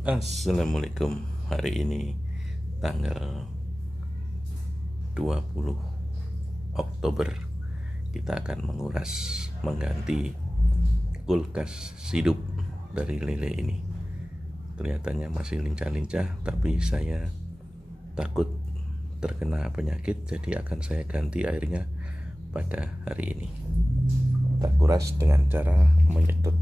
Assalamualaikum. Hari ini tanggal 20 Oktober kita akan mengganti kulkas hidup dari Lele ini. Kelihatannya masih lincah-lincah, tapi saya takut terkena penyakit, jadi akan saya ganti airnya pada hari ini. Kita kuras dengan cara menyedot.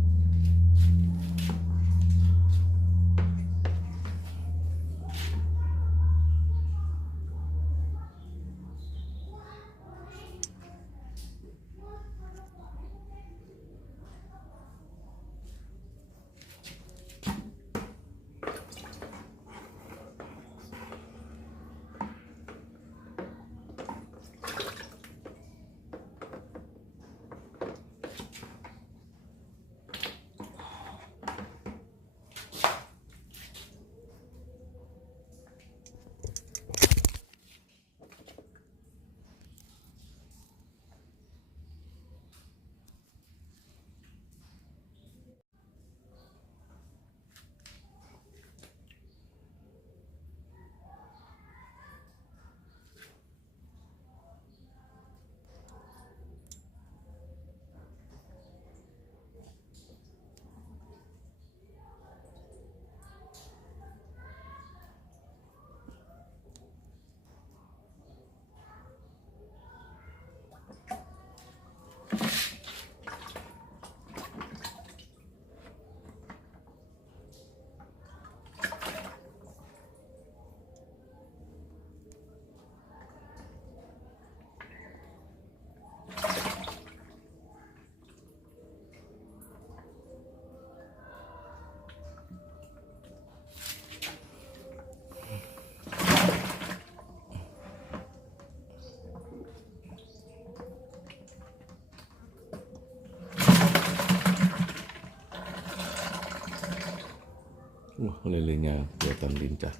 Lelenya kelihatan lincah,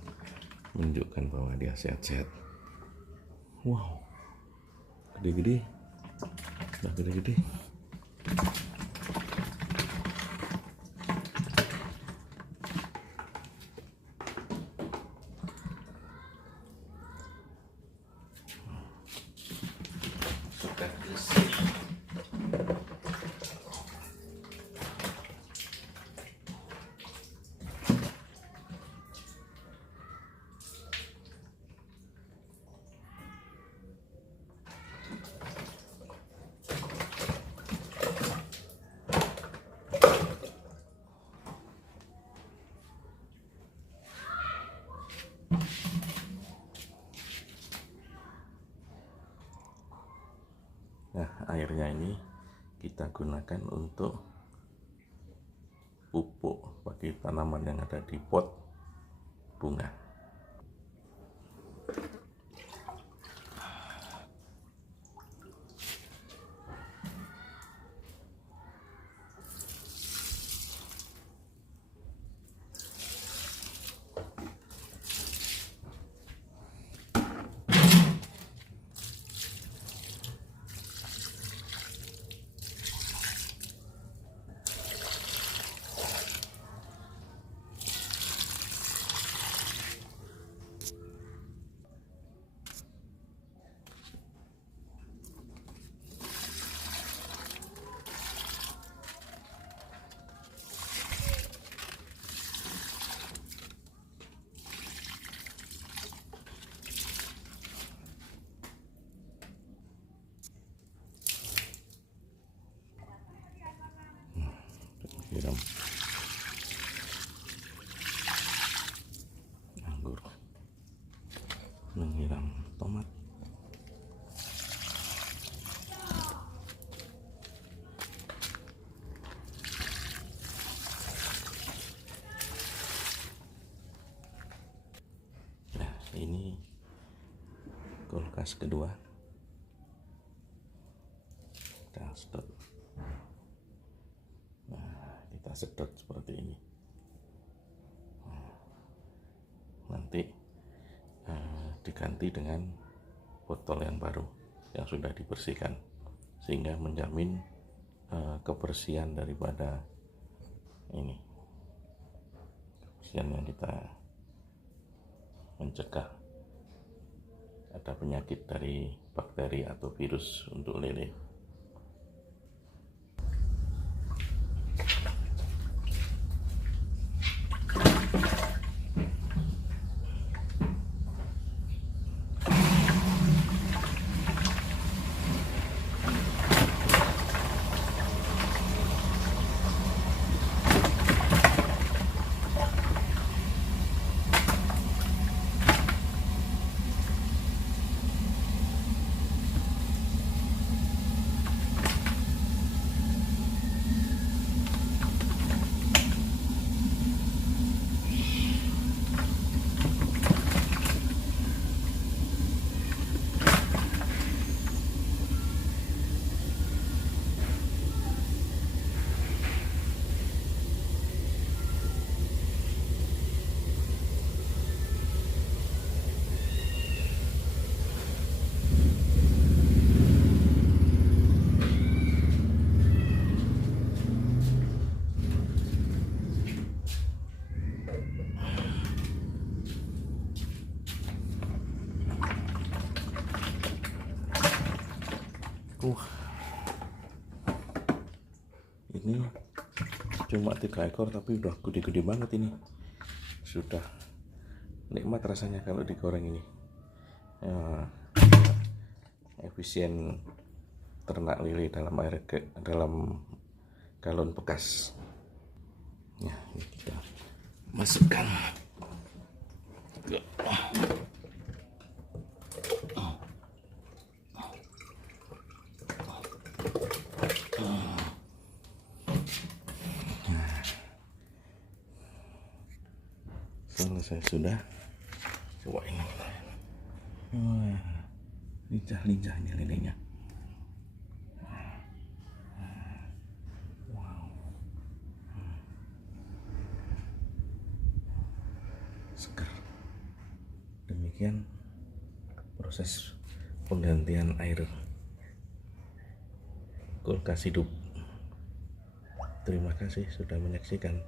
menunjukkan bahwa dia sehat-sehat. Wow, gede-gede, udah gede-gede. Sudah bersih. Nah, airnya ini kita gunakan untuk pupuk bagi tanaman yang ada di pot bunga. Siram anggur, menyiram tomat. Nah, ini kulkas kedua. Kita sedot. Nah, kita sedot seperti ini. Nanti diganti dengan botol yang baru yang sudah dibersihkan, sehingga menjamin kebersihan daripada ini. tujuannya kita mencegah ada penyakit dari bakteri atau virus untuk lele. Ini cuma 3 ekor tapi udah gede-gede banget ini. Sudah nikmat rasanya kalau digoreng ini. Efisien ternak lele dalam galon bekas. Ya, ini kita masukkan. Selesai sudah. Coba ini. Wah, lincah-lincah ini lelenya. Wow. Seger. Demikian proses penggantian air kulkas hidup. Terima kasih sudah menyaksikan.